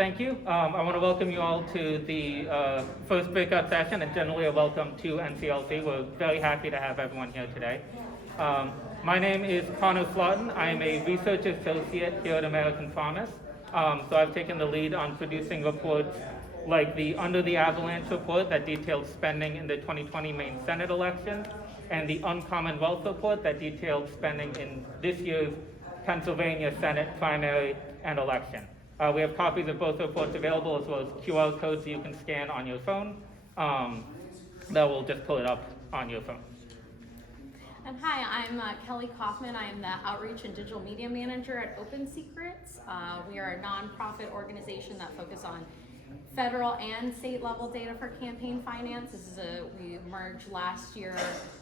Thank you. I want to welcome you all to the first breakout session, and generally a welcome to NCLC. We're very happy to have everyone here today. My name is Connor Flotten. I am a research associate here at American Promise. So I've taken the lead on producing reports like the Under the Avalanche report that detailed spending in the 2020 Maine Senate election, and the Uncommon Wealth report that detailed spending in this year's Pennsylvania Senate primary and election. We have copies of both reports available, as well as QR codes you can scan on your phone. That will just pull it up on your phone. And hi, I'm Kelly Kaufman. I am the Outreach and Digital Media Manager at OpenSecrets. We are a nonprofit organization that focuses on federal and state level data for campaign finance. We merged last year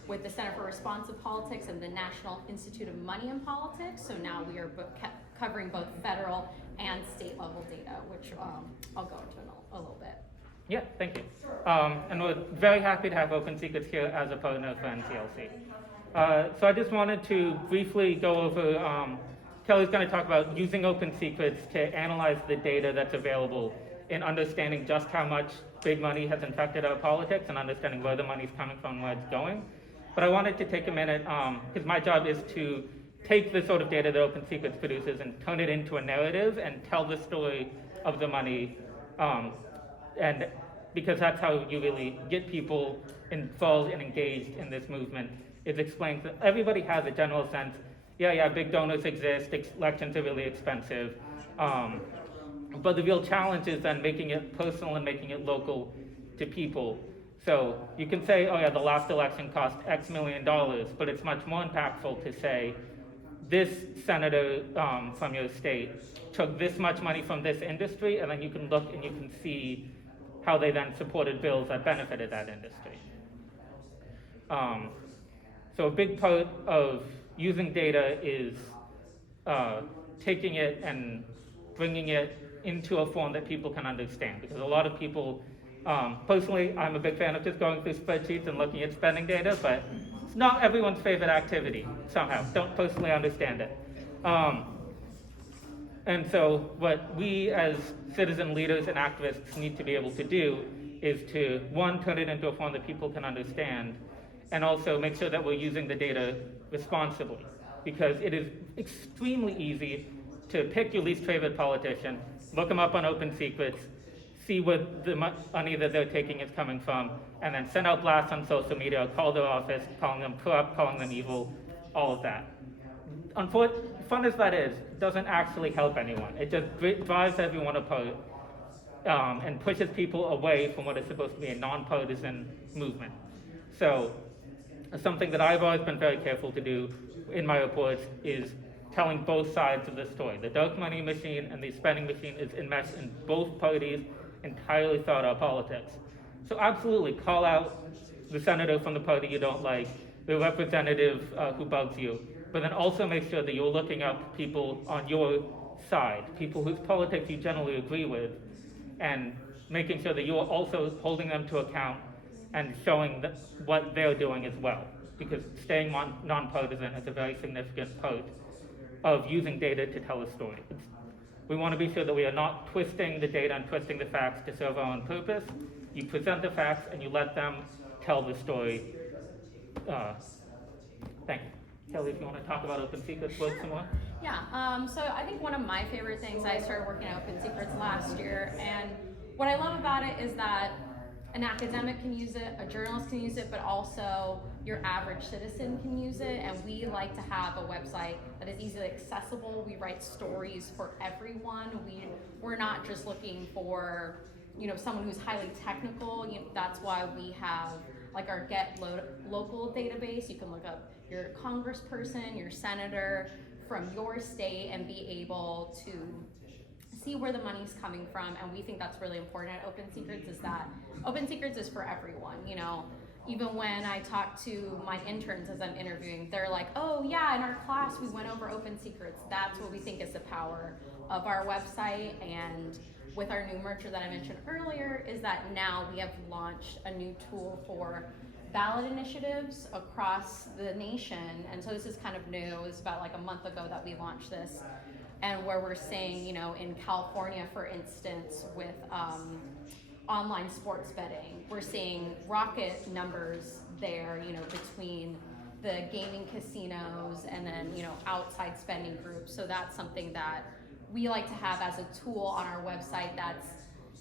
with the Center for Responsive Politics and the National Institute of Money and Politics. So now we are covering both federal and state level data, which I'll go into in a little bit. Yeah, thank you. And we're very happy to have OpenSecrets here as a partner for NCLC. So I just wanted to briefly go over, Kelly's going to talk about using OpenSecrets to analyze the data that's available in understanding just how much big money has infected our politics and understanding where the money's coming from and where it's going. But I wanted to take a minute, because my job is to take the sort of data that OpenSecrets produces and turn it into a narrative and tell the story of the money, and because that's how you really get people involved and engaged in this movement, is explain that everybody has a general sense, yeah, big donors exist, elections are really expensive, but the real challenge is then making it personal and making it local to people. So you can say, oh yeah, the last election cost X million dollars, but it's much more impactful to say, this senator from your state took this much money from this industry, and then you can look and you can see how they then supported bills that benefited that industry. So a big part of using data is taking it and bringing it into a form that people can understand, because a lot of people, personally, I'm a big fan of just going through spreadsheets and looking at spending data, but it's not everyone's favorite activity somehow. Don't personally understand it. And so what we as citizen leaders and activists need to be able to do is to, one, turn it into a form that people can understand, and also make sure that we're using the data responsibly, because it is extremely easy to pick your least favorite politician, look them up on OpenSecrets, see where the money that they're taking is coming from, and then send out blasts on social media, call their office, calling them corrupt, calling them evil, all of that. Fun as that is, it doesn't actually help anyone. It just drives everyone apart and pushes people away from what is supposed to be a nonpartisan movement. So something that I've always been very careful to do in my reports is telling both sides of the story. The dark money machine and the spending machine is enmeshed in both parties' entirely thought out politics. So absolutely call out the senator from the party you don't like, the representative who bugs you, but then also make sure that you're looking up people on your side, people whose politics you generally agree with, and making sure that you're also holding them to account and showing what they're doing as well, because staying nonpartisan is a very significant part of using data to tell a story. We want to be sure that we are not twisting the data and twisting the facts to serve our own purpose. You present the facts and you let them tell the story. Thank you. Kelly, if you want to talk about OpenSecrets some more? Yeah, so I think one of my favorite things, I started working at OpenSecrets last year, and what I love about it is that an academic can use it, a journalist can use it, but also your average citizen can use it. And we like to have a website that is easily accessible. We write stories for everyone. We're not just looking for, someone who's highly technical. That's why we have like our Get Local database. You can look up your congressperson, your senator from your state, and be able to see where the money's coming from. And we think that's really important at OpenSecrets, is that OpenSecrets is for everyone. Even when I talk to my interns as I'm interviewing, they're like, oh yeah, in our class we went over OpenSecrets. That's what we think is the power of our website. And with our new merger that I mentioned earlier, is that now we have launched a new tool for ballot initiatives across the nation. And so this is kind of new. It was about like a month ago that we launched this. And where we're seeing, in California, for instance, with online sports betting, we're seeing rocket numbers there, between the gaming casinos and then, outside spending groups. So that's something that we like to have as a tool on our website that's,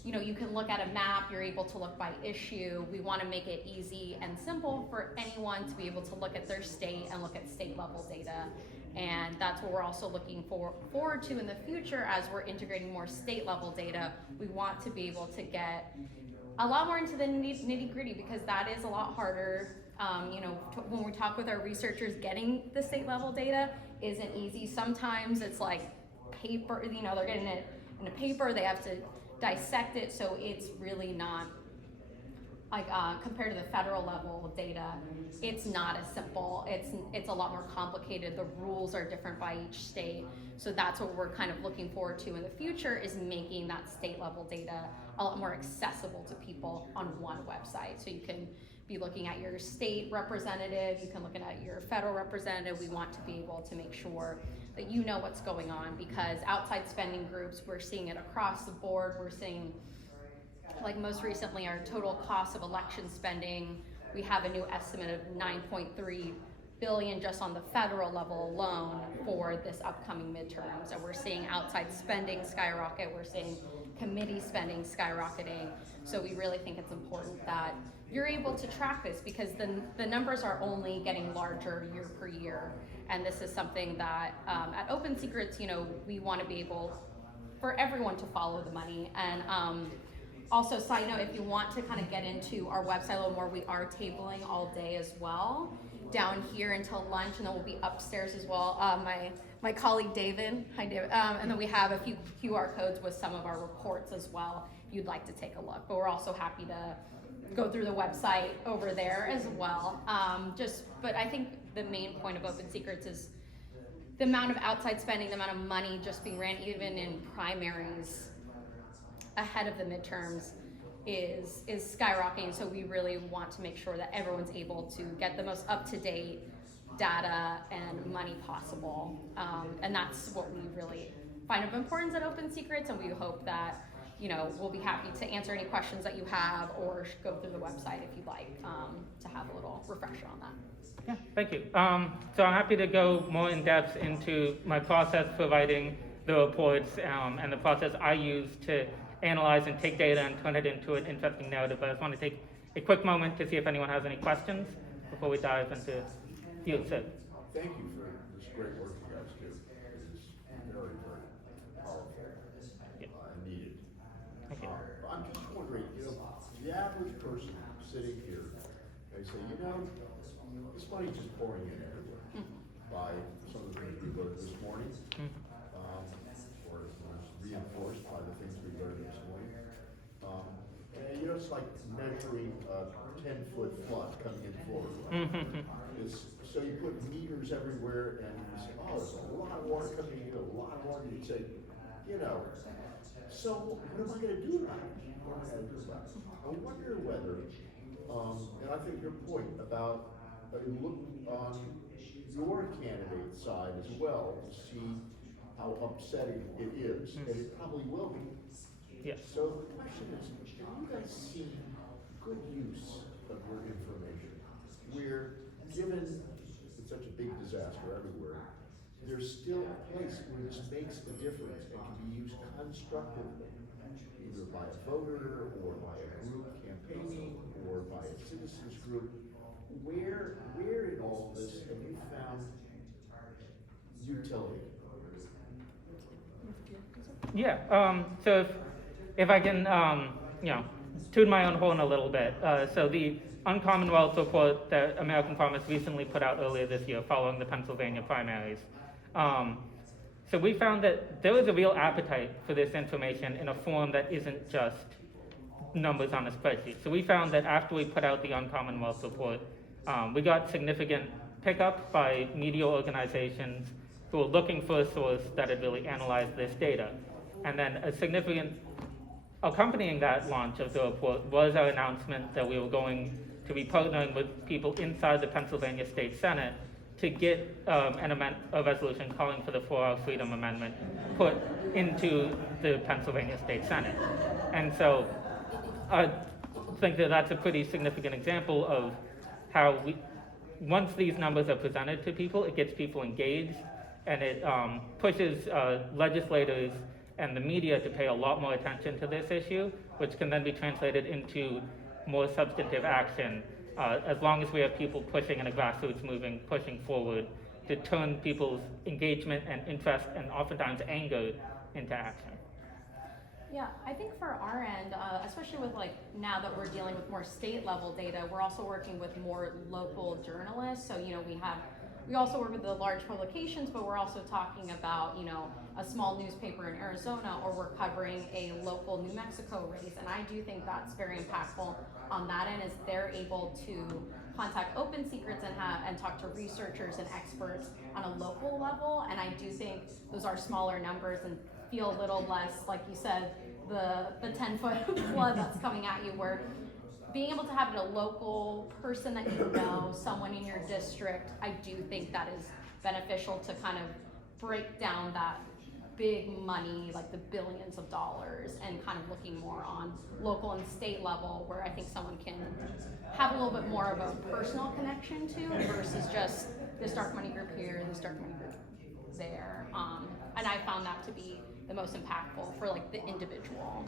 you can look at a map, you're able to look by issue. We want to make it easy and simple for anyone to be able to look at their state and look at state level data. And that's what we're also looking forward to in the future as we're integrating more state level data. We want to be able to get a lot more into the nitty gritty, because that is a lot harder. When we talk with our researchers, getting the state level data isn't easy. Sometimes it's like paper, they're getting it in a paper, they have to dissect it, so it's really not like compared to the federal level data, it's not as simple. It's a lot more complicated. The rules are different by each state. So that's what we're kind of looking forward to in the future, is making that state level data a lot more accessible to people on one website. So you can be looking at your state representative, you can look at your federal representative. We want to be able to make sure that you know what's going on, because outside spending groups, we're seeing it across the board. We're seeing, like most recently, our total cost of election spending, we have a new estimate of $9.3 billion just on the federal level alone for this upcoming midterm. So we're seeing outside spending skyrocket, we're seeing committee spending skyrocketing. So we really think it's important that you're able to track this, because the numbers are only getting larger year per year. And this is something that at OpenSecrets, we want to be able for everyone to follow the money. And also, side note, if you want to kind of get into our website a little more, we are tabling all day as well, down here until lunch, and then we'll be upstairs as well. My colleague David, hi David, and then we have a few QR codes with some of our reports as well, if you'd like to take a look. But we're also happy to go through the website over there as well. But I think the main point of OpenSecrets is the amount of outside spending, the amount of money just being ran, even in primaries ahead of the midterms, is skyrocketing. So we really want to make sure that everyone's able to get the most up-to-date data and money possible. And that's what we really find of importance at OpenSecrets, and we hope that we'll be happy to answer any questions that you have, or go through the website if you'd like to have a little refresher on that. Yeah, thank you. So I'm happy to go more in depth into my process providing the reports and the process I use to analyze and take data and turn it into an interesting narrative. But I just want to take a quick moment to see if anyone has any questions before we dive into you. So, thank you for this great work you guys do. It is very, very powerful and needed. thank you. I'm just wondering, the average person sitting here, they say, this money's just pouring in everywhere by some of the things we learned this morning, or it was reinforced by the things we learned this morning. And it's like measuring a 10-foot flood coming in Florida. So you put meters everywhere, and you say, oh, there's a lot of water coming in, a lot of water. You'd say, so what am I going to do about it? What am I going to do about it? I wonder whether, and I think your point about looking on your candidate side as well to see how upsetting it is, and it probably will be. Yes. So the question is, do you guys see good use of your information? Where, given it's such a big disaster everywhere, there's still a place where this makes a difference and can be used constructively, either by a voter or by a group campaigning or by a citizens group. Where in all this have you found utility? Yeah. So if I can, toot my own horn a little bit. So the Uncommon Wealth report that American Promise recently put out earlier this year, following the Pennsylvania primaries. So we found that there was a real appetite for this information in a form that isn't just numbers on a spreadsheet. So we found that after we put out the Uncommon Wealth report, we got significant pickup by media organizations who were looking for a source that had really analyzed this data. And then a significant accompanying that launch of the report was our announcement that we were going to be partnering with people inside the Pennsylvania State Senate to get a resolution calling for the 4-hour freedom amendment put into the Pennsylvania State Senate. And so I think that that's a pretty significant example of how once these numbers are presented to people, it gets people engaged, and it pushes legislators and the media to pay a lot more attention to this issue, which can then be translated into more substantive action, as long as we have people pushing and a grassroots movement pushing forward to turn people's engagement and interest and oftentimes anger into action. Yeah, I think for our end, especially with like now that we're dealing with more state level data, we're also working with more local journalists. So, we also work with the large publications, but we're also talking about, a small newspaper in Arizona, or we're covering a local New Mexico race. And I do think that's very impactful on that end, is they're able to contact OpenSecrets and talk to researchers and experts on a local level. And I do think those are smaller numbers and feel a little less, like you said, the 10-foot flood that's coming at you, where being able to have it a local person that you know, someone in your district, I do think that is beneficial to kind of break down that big money, like the billions of dollars, and kind of looking more on local and state level, where I think someone can have a little bit more of a personal connection to, versus just this dark money group here, this dark money group there. And I found that to be the most impactful for like the individual.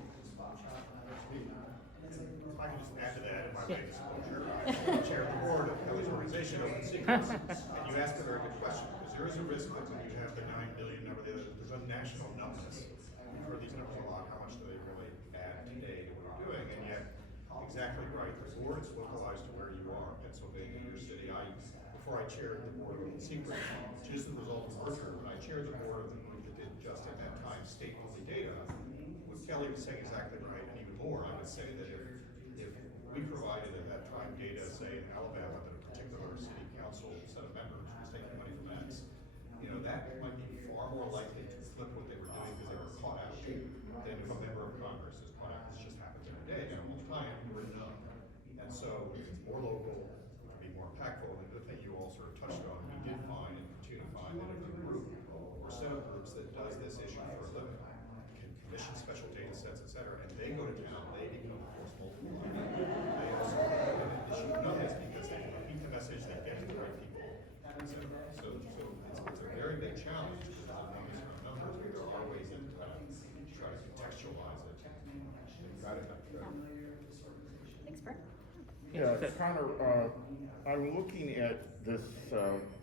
If I can just add to that, in my way disclosure, I chair the board of Kelly's organization, OpenSecrets, and you asked a very good question, because there is a risk that when you have the 9 billion number, there's a national numbness. We've heard these numbers a lot, how much do they really add today to what we're doing, and yet, exactly right, the board is localized to where you are, Pennsylvania, your city. Before I chaired the board of OpenSecrets, just as a result of merger, when I chaired the board of the group that did just at that time state-only data, what Kelly was saying exactly right, and even more, I would say that if we provided at that time data, say in Alabama, that a particular city council set of members was taking money from X, that might be far more likely to flip what they were doing because they were caught out than if a member of Congress is caught out. This just happens every day, and all the time, we're numb. And so if it's more local, it can be more impactful. And the thing you all sort of touched on, we did find and continue to find that if a group or set of groups that does this issue for a living can commission special data sets, et cetera, and they go to town, they become a force multiplier. They also know this because they can repeat the message, they get to the right people, et cetera. So it's a very big challenge because the numbers are numbers, but there are ways in try to contextualize it. Got it. Thanks, Brett. Yeah, Connor, I'm looking at this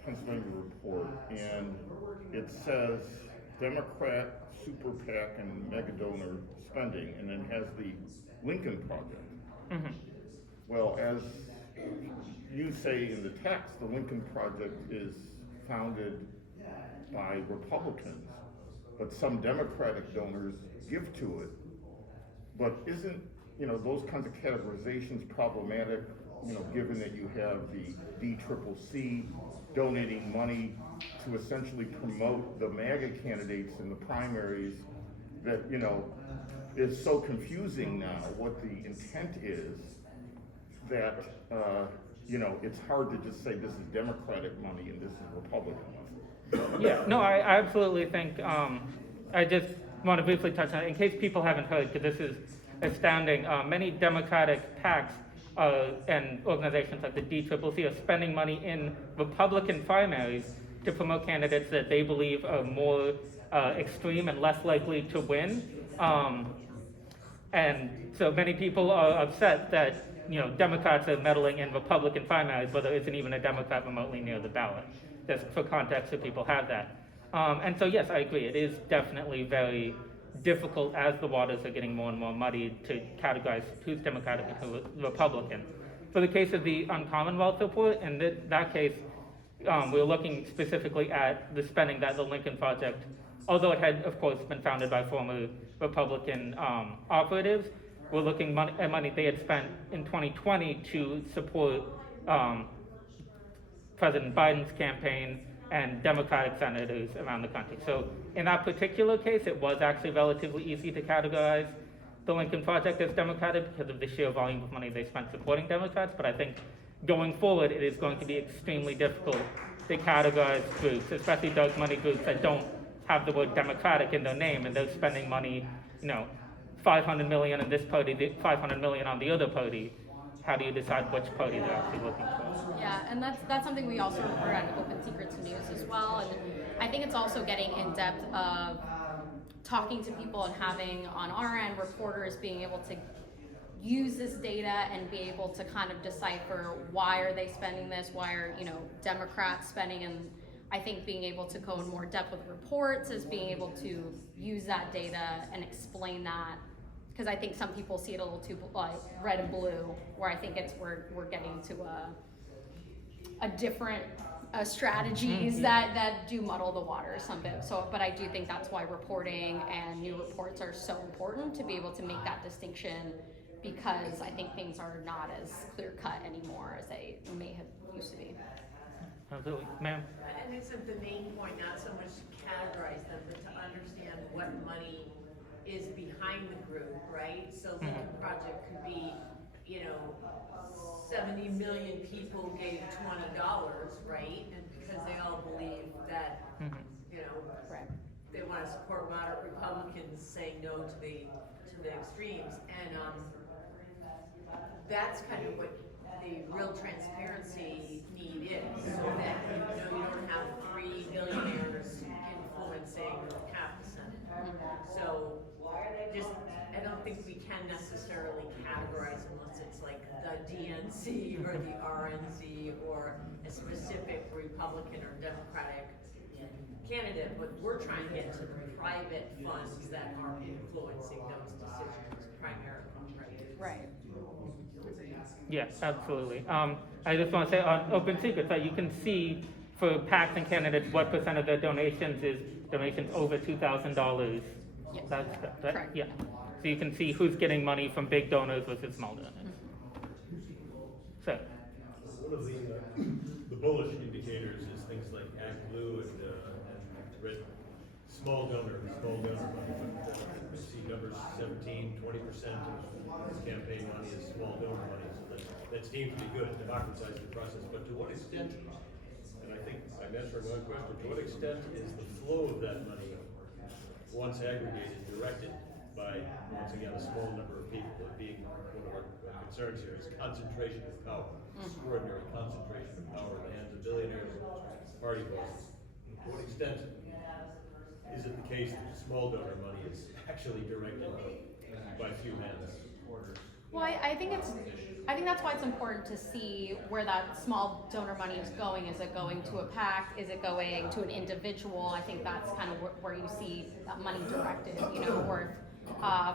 Pennsylvania report, and it says Democrat, super PAC, and mega donor spending, and then has the Lincoln Project. Mm-hmm. Well, as you say in the text, the Lincoln Project is founded by Republicans, but some Democratic donors give to it. But isn't, those kinds of categorizations problematic, given that you have the DCCC donating money to essentially promote the MAGA candidates in the primaries, that, is so confusing now what the intent is, that, it's hard to just say this is Democratic money and this is Republican money. Yeah, no, I absolutely think, I just want to briefly touch on it in case people haven't heard, because this is astounding. Many Democratic PACs and organizations like the DCCC are spending money in Republican primaries to promote candidates that they believe are more extreme and less likely to win. And so many people are upset that Democrats are meddling in Republican primaries, but there isn't even a Democrat remotely near the ballot. Just for context, so people have that. And so yes, I agree. It is definitely very difficult as the waters are getting more and more muddied to categorize who's Democratic and who's Republican. For the case of the Uncommon Wealth Report, in that case, we're looking specifically at the spending that the Lincoln Project, although it had, of course, been founded by former Republican operatives, we're looking at money they had spent in 2020 to support President Biden's campaign and Democratic senators around the country. So in that particular case, it was actually relatively easy to categorize. the Lincoln Project as Democratic because of the sheer volume of money they spent supporting Democrats, but I think going forward it is going to be extremely difficult to categorize groups, especially those money groups that don't have the word Democratic in their name and they're spending money, 500 million in this party, 500 million on the other party. How do you decide which party they're actually looking for? Yeah, and that's something we also report on Open Secrets News as well. And I think it's also getting in depth of talking to people and having on our end reporters being able to use this data and be able to kind of decipher why are they spending this, why are Democrats spending, and I think being able to go in more depth with reports is being able to use that data and explain that, because I think some people see it a little too like red and blue, where I think we're getting to a different strategies that do muddle the waters some bit. So, but I do think that's why reporting and new reports are so important to be able to make that distinction, because I think things are not as clear cut anymore as they may have used to be. Absolutely, ma'am. And it's the main point, not so much to categorize them, but to understand what money is behind the group, right? So Lincoln Project could be, 70 million people gave $20, right? And because they all believe that, Right. they want to support moderate Republicans saying no to the extremes, and that's kind of what the real transparency need is, so that you don't have 3 billionaires influencing half the Senate. So I don't think we can necessarily categorize unless it's like the DNC or the RNC or a specific Republican or Democratic candidate, but we're trying to get to the private funds that are influencing those decisions primarily, right? Right. Yes, absolutely. I just want to say on Open Secrets that you can see for PACs and candidates what percent of their donations is donations over $2,000. Yes. That's right? Correct. Yeah. So you can see who's getting money from big donors versus small donors. So, One of the bullish indicators is things like ActBlue and red small donor money. But we see numbers 17, 20% of campaign money is small donor money. So that seems to be good at democratizing the process. But to what extent, and I think I'm answering one question, to what extent is the flow of that money, once aggregated, directed by, once again, a small number of people? It being one of our concerns here is concentration of power, extraordinary concentration of power in the hands of billionaires, party bosses. To what extent is it the case that small donor money is actually directed by few hands? Well, I think that's why it's important to see where that small donor money is going. Is it going to a PAC? Is it going to an individual? I think that's kind of where you see that money directed, or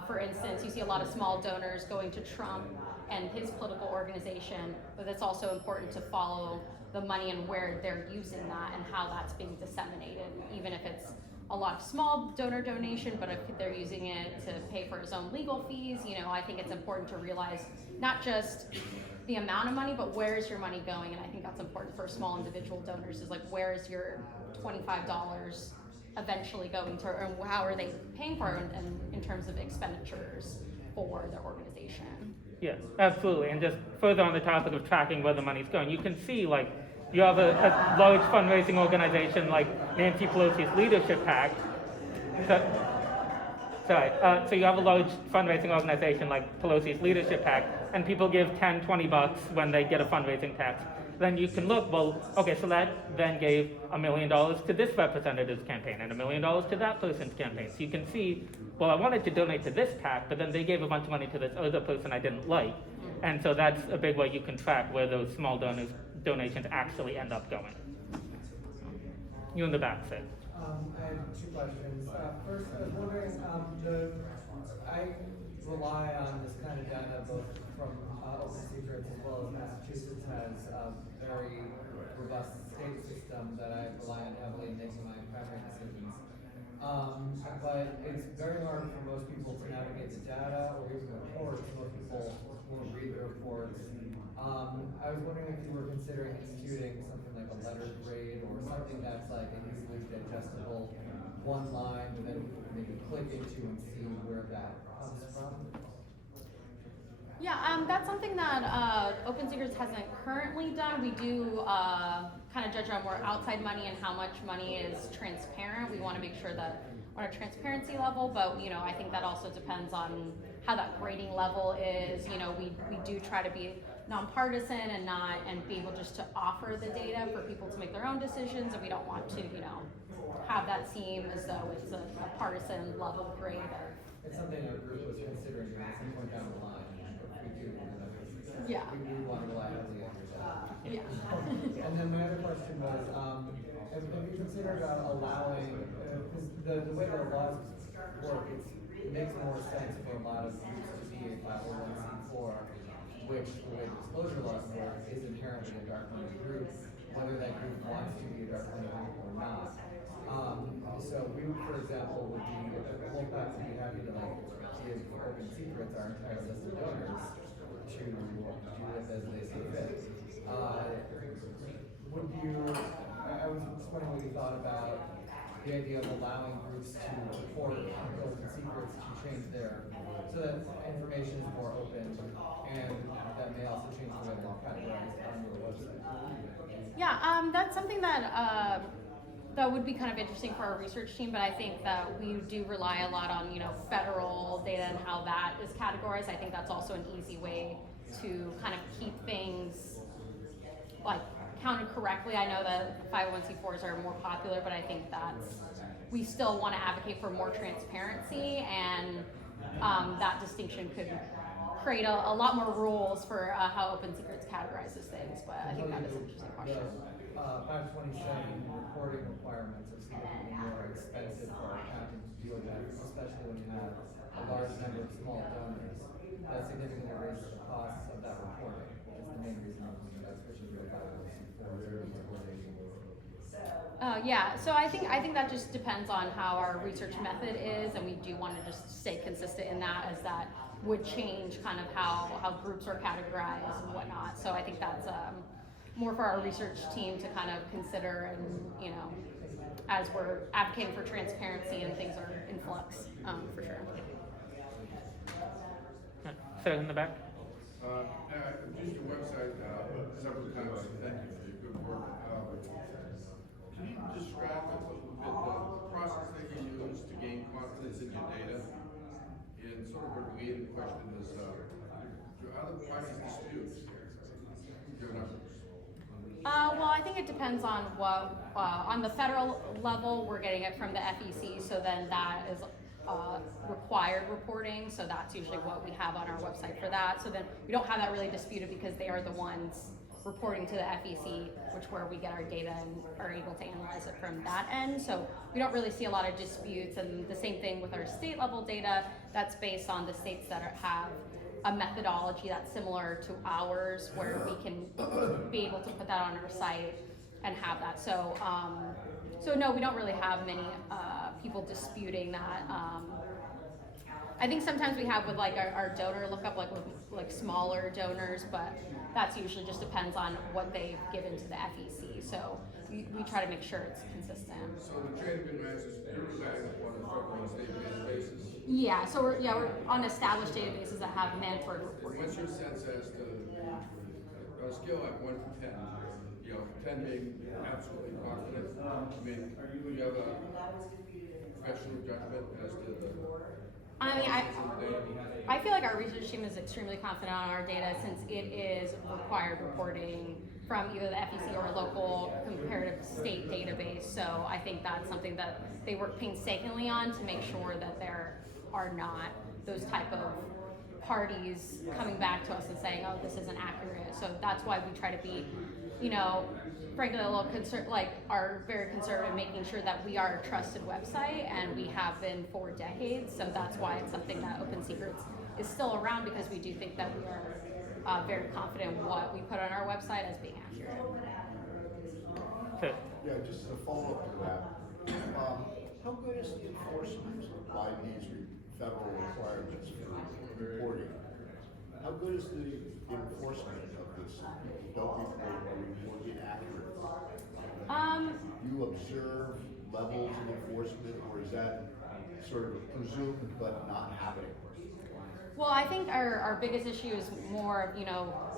for instance, you see a lot of small donors going to Trump and his political organization, but it's also important to follow the money and where they're using that and how that's being disseminated, even if it's a lot of small donor donation, but if they're using it to pay for his own legal fees, I think it's important to realize not just the amount of money, but where is your money going? And I think that's important for small individual donors, is like, where is your $25 eventually going to, and how are they paying for it in terms of expenditures for their organization? yes, absolutely. And just further on the topic of tracking where the money's going, you can see you have a large fundraising organization like Nancy Pelosi's leadership PAC. So you have a large fundraising organization like Pelosi's leadership PAC, and people give $10, $20 when they get a fundraising tax. Then you can look, okay, so that then gave $1 million to this representative's campaign and $1 million to that person's campaign. So you can see, I wanted to donate to this PAC, but then they gave a bunch of money to this other person I didn't like. And so that's a big way you can track where those small donations actually end up going. You in the back, Sid. I have two questions. First, I was wondering, I rely on this kind of data both from Open Secrets as well as Massachusetts has a very robust state system that I rely on heavily in making my primary decisions. But it's very hard for most people to navigate the data or even reports. Most people won't read the reports. I was wondering if you were considering instituting something like a letter grade or something that's like an easily digestible one line that then people can maybe click into and see where that comes from? Yeah, that's something that Open Secrets hasn't currently done. We do kind of judge on more outside money and how much money is transparent. We want to make sure that on a transparency level, but I think that also depends on how that grading level is. We do try to be nonpartisan and be able just to offer the data for people to make their own decisions, and we don't want to have that seem as though it's a partisan level grade. It's something our group was considering at some point down the line. If we do, Yeah. we want to rely heavily on your data. Yeah. And then my other question was, have you considered allowing, because the way the laws work, it makes more sense for a lot of groups to be a 501c4, which the way disclosure laws work is inherently a dark money group, whether that group wants to be a dark money group or not. So we, for example, would be, Wolfpack would be happy to give Open Secrets our entire list of donors to do with as they see fit. I was just wondering what you thought about the idea of allowing groups to report Open Secrets to change so that information is more open, and that may also change the way they're categorized on your website. Yeah, that's something that would be kind of interesting for our research team, but I think that we do rely a lot on federal data and how that is categorized. I think that's also an easy way to kind of keep things counted correctly. I know that 501c4s are more popular, but I think we still want to advocate for more transparency, and that distinction could create a lot more rules for how Open Secrets categorizes things. But I think that is an interesting question. 527 reporting requirements are significantly more expensive for our accounting to deal with, especially when you have a large number of small donors. That significantly raises the costs of that reporting, which is the main reason I'm switching to a 501c4 reporting. Yeah, so I think that just depends on how our research method is, and we do want to just stay consistent in that, as that would change kind of how groups are categorized and whatnot. So I think that's more for our research team to kind of consider, and as we're advocating for transparency and things are in flux, for sure. So in the back. Just your website several times. Thank you for your good work. Can you describe a little bit the process that you use to gain confidence in your data? And sort of a related question is, do other parties dispute your numbers? Well, I think it depends on what, on the federal level, we're getting it from the FEC, so then that is required reporting, so that's usually what we have on our website for that. So then we don't have that really disputed because they are the ones reporting to the FEC, where we get our data and are able to analyze it from that end. So we don't really see a lot of disputes, and the same thing with our state level data. That's based on the states that have a methodology that's similar to ours, where we can be able to put that on our site and have that. So, so no, we don't really have many people disputing that. I think sometimes we have with our donor lookup, with smaller donors, but that's usually just depends on what they've given to the FEC. So we try to make sure it's consistent. So the trade advances, you're relying upon a federal and state basis. Yeah, so we're on established databases that have mandatory reporting. What's your sense as to, on a scale like 1 to 10, 10 being absolutely confident, do you have a professional judgment as to the... I feel like our research team is extremely confident on our data, since it is required reporting from either the FEC or a local comparative state database. So I think that's something that they work painstakingly on to make sure that there are not those type of parties coming back to us and saying, oh, this isn't accurate. So that's why we try to be, frankly, a little are very conservative, making sure that we are a trusted website, and we have been for decades. So that's why it's something that Open Secrets is still around, because we do think that we are very confident in what we put on our website as being accurate. Okay. Yeah, just a follow-up to that. How good is the enforcement by these federal requirements for reporting? How good is the enforcement of this? Don't report or report inaccurately. You observe levels of enforcement, or is that sort of presumed but not happening? Well, I think our biggest issue is more,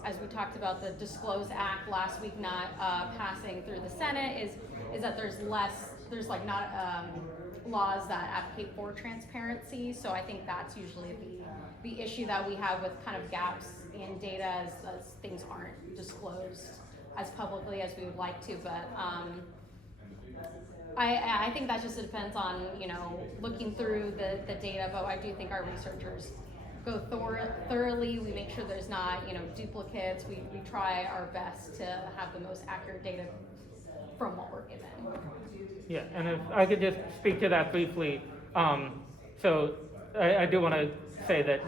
as we talked about the Disclose Act last week not passing through the Senate, is that there's like not laws that advocate for transparency. So I think that's usually the issue that we have with kind of gaps in data as things aren't disclosed as publicly as we would like to. But I think that just depends on, looking through the data, but I do think our researchers go thoroughly. We make sure there's not, duplicates. We try our best to have the most accurate data from what we're given. Yeah, and if I could just speak to that briefly. So I do want to say that,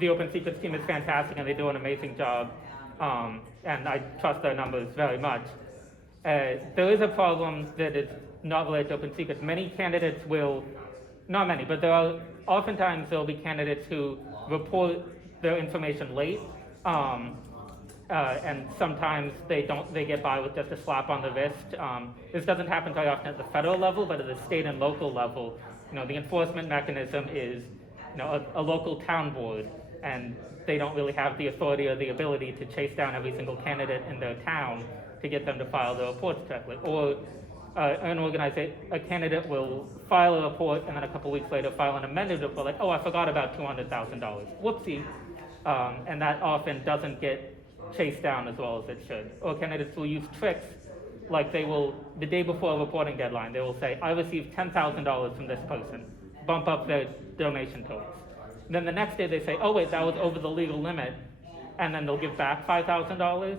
the Open Secrets team is fantastic and they do an amazing job. And I trust their numbers very much. There is a problem that is not related to Open Secrets. Many candidates will, not many, but oftentimes there will be candidates who report their information late. And sometimes they get by with just a slap on the wrist. This doesn't happen very often at the federal level, but at the state and local level, the enforcement mechanism is, a local town board, and they don't really have the authority or the ability to chase down every single candidate in their town to get them to file their reports correctly. Or a candidate will file a report and then a couple weeks later file an amended report, like, oh, I forgot about $200,000. Whoopsie. And that often doesn't get chased down as well as it should. Or candidates will use tricks, like they will, the day before a reporting deadline, they will say, I received $10,000 from this person, bump up their donation totals. Then the next day they say, oh wait, that was over the legal limit, and then they'll give back $5,000.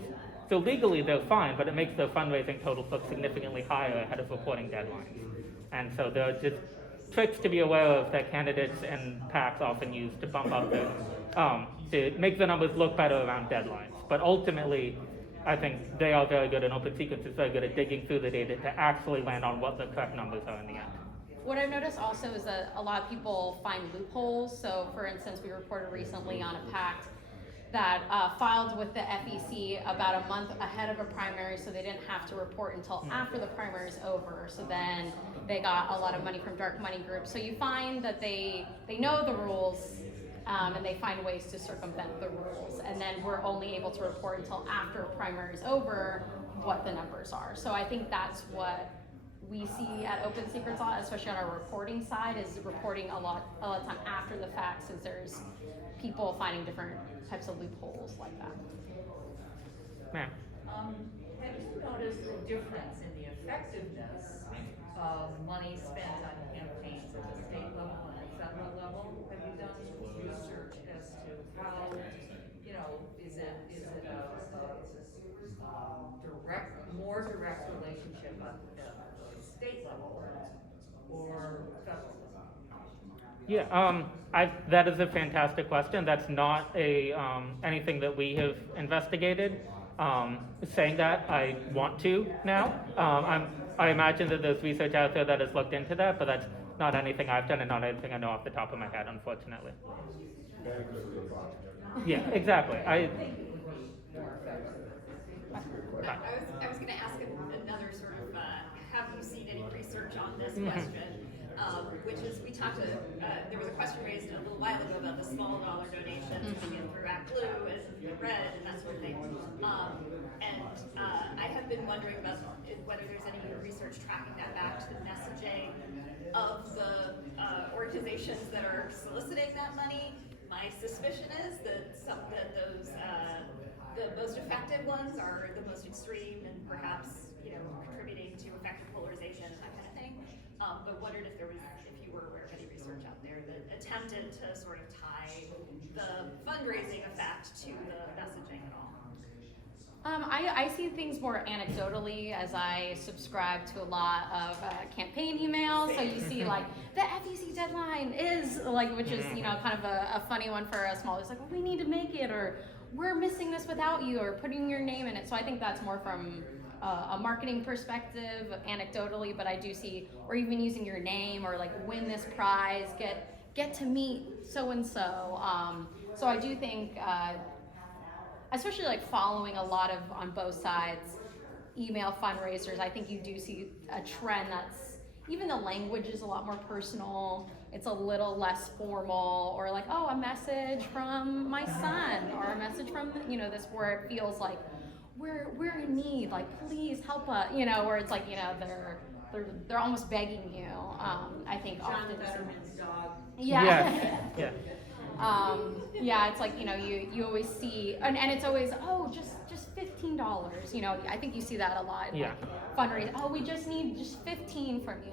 So legally they're fine, but it makes their fundraising totals look significantly higher ahead of reporting deadlines. And so there are just tricks to be aware of that candidates and PACs often use to bump up their, to make the numbers look better around deadlines. But ultimately, I think they are very good, and Open Secrets is very good at digging through the data to actually land on what the correct numbers are in the end. What I've noticed also is that a lot of people find loopholes. So for instance, we reported recently on a PAC that filed with the FEC about a month ahead of a primary, so they didn't have to report until after the primary is over. So then they got a lot of money from dark money groups. So you find that they know the rules, and they find ways to circumvent the rules. And then we're only able to report until after a primary is over what the numbers are. So I think that's what we see at Open Secrets a lot, especially on our reporting side, is reporting a lot of time after the fact, since there's people finding different types of loopholes like that. Ma'am. Have you noticed a difference in the effectiveness of money spent on campaigns at the state level and the federal level? Have you done research as to how, is it a more direct relationship at the state level or federal level? Yeah, that is a fantastic question. That's not anything that we have investigated. Saying that, I want to now. I imagine that there's research out there that has looked into that, but that's not anything I've done and not anything I know off the top of my head, unfortunately. Yeah, exactly. I was going to ask another sort of, have you seen any research on this question? Which is, we talked to, there was a question raised a little while ago about the small dollar donations coming in through Act Blue and Red and that sort of thing. I have been wondering about whether there's any research tracking that back to the messaging of the organizations that are soliciting that money. My suspicion is that those the most effective ones are the most extreme and perhaps contributing to effective polarization and that kind of thing. But wondered if you were aware of any research out there that attempted to sort of tie the fundraising effect to the messaging at all. I see things more anecdotally, as I subscribe to a lot of campaign emails. So you see like the FEC deadline is like, which is kind of a funny one for a small. It's like, well, we need to make it, or we're missing this without you, or putting your name in it. So I think that's more from a marketing perspective, anecdotally. But I do see, or even using your name, or like win this prize, get to meet so and so. So I do think. Especially like following a lot of, on both sides, email fundraisers, I think you do see a trend that's even the language is a lot more personal. It's a little less formal, or like, oh, a message from my son, or a message from, you know, this, where it feels like we're in need, like, please help us, you know, where it's like, you know, they're almost begging you. I think John often. Betterman's dog. Yeah. Yes, yeah. Yeah, it's like, you know, you always see, and it's always, oh, just $15. You know, I think you see that a lot. In, Yeah. like, fundraising. Oh, we just need just 15 from you.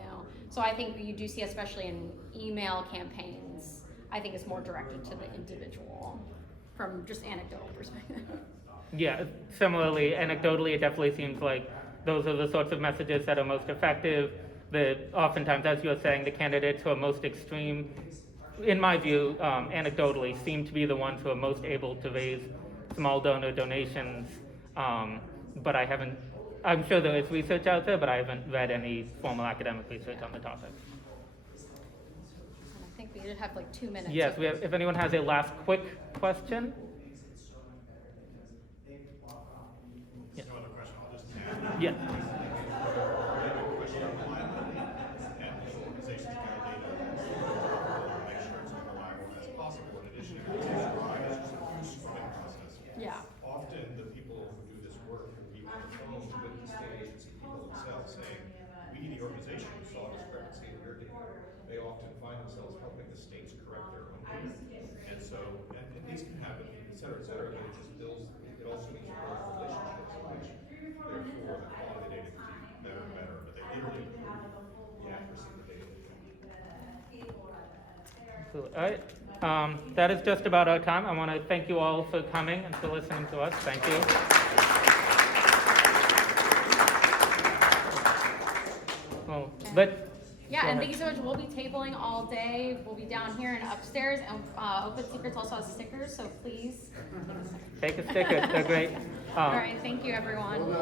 So I think you do see, especially in email campaigns, I think it's more directed to the individual from just anecdotal perspective. Yeah, similarly, anecdotally, it definitely seems like those are the sorts of messages that are most effective. Oftentimes, as you're saying, the candidates who are most extreme, in my view, anecdotally, seem to be the ones who are most able to raise small donor donations. But I'm sure there is research out there, but I haven't read any formal academic research on the topic. I think we did have like 2 minutes. Yes, if anyone has a last quick question. Yes. No other question, I'll just add. Yeah. Question on reliability, and the organizations gather data, make sure it's as reliable as possible. In addition, it's just a scrubbing process. Yeah. Often, the people who do this work will be on the phone with the state agency people themselves saying, we need the organization who saw a discrepancy in your data. They often find themselves helping the states correct their own data. And so, and these can happen, et cetera, but it just builds, it also means you build relationships, which therefore the quality of the data can be better and better, but they literally improve the accuracy of the data they get. Absolutely. All right. That is just about our time. I want to thank you all for coming and for listening to us. Thank you. Well, but Yeah, go and ahead. thank you so much. We'll be tabling all day. We'll be down here and upstairs, and Open Secrets also has stickers, so please. Take a sticker. They're great. All right, thank you, everyone.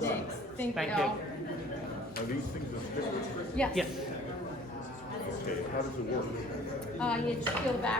Thanks. Thank Thank you. you. Are these things a sticker? Yes. Yes. Okay, how does it work? You just peel the back.